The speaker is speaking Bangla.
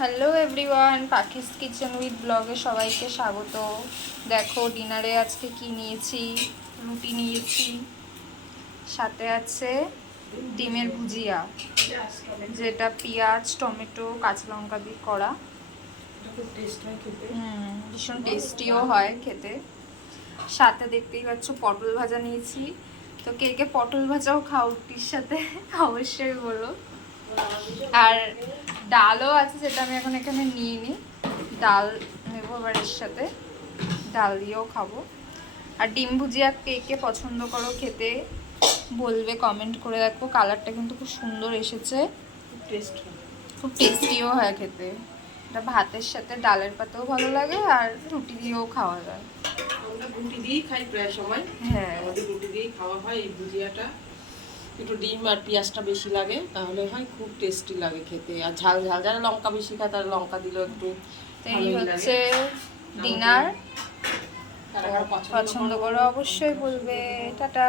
হ্যালো এভরিওয়ান, পাখিস কিচেন উইথ ব্লগে সবাইকে স্বাগত। দেখো ডিনারে আজকে কি নিয়েছি। রুটি নিয়েছি, সাথে আছে ডিমের ভুজিয়া, যেটা পেঁয়াজ টমেটো কাঁচা লঙ্কা দিয়ে করা। ভীষণ টেস্টিও হয় খেতে। সাথে দেখতেই পাচ্ছ পটল ভাজা নিয়েছি। তো কে কে পটল ভাজাও খাও রুটির সাথে অবশ্যই বলো। আর ডালও আছে, যেটা আমি এখন এখানে নিয়ে নিই। ডাল নেবো আবার এর সাথে, ডাল দিয়েও খাবো। আর ডিম ভুজিয়া কে কে পছন্দ করো খেতে বলবে কমেন্ট করে। দেখো কালারটা কিন্তু খুব সুন্দর এসেছে, খুব টেস্টিও হয় খেতে। এটা ভাতের সাথে ডালের পাতেও ভালো লাগে, আর রুটি দিয়েও খাওয়া যায়। আমরা রুটি দিয়েই খাই প্রায় সময়। হ্যাঁ, আমাদের রুটি দিয়েই খাওয়া হয় এই ভুজিয়াটা। একটু ডিম আর পেঁয়াজটা বেশি লাগে, তাহলে হয় খুব টেস্টি লাগে খেতে। আর ঝাল ঝাল, যারা লঙ্কা বেশি খায় তারা লঙ্কা দিলেও একটু এই হচ্ছে ডিনার। পছন্দ করো অবশ্যই বলবে। টাটা।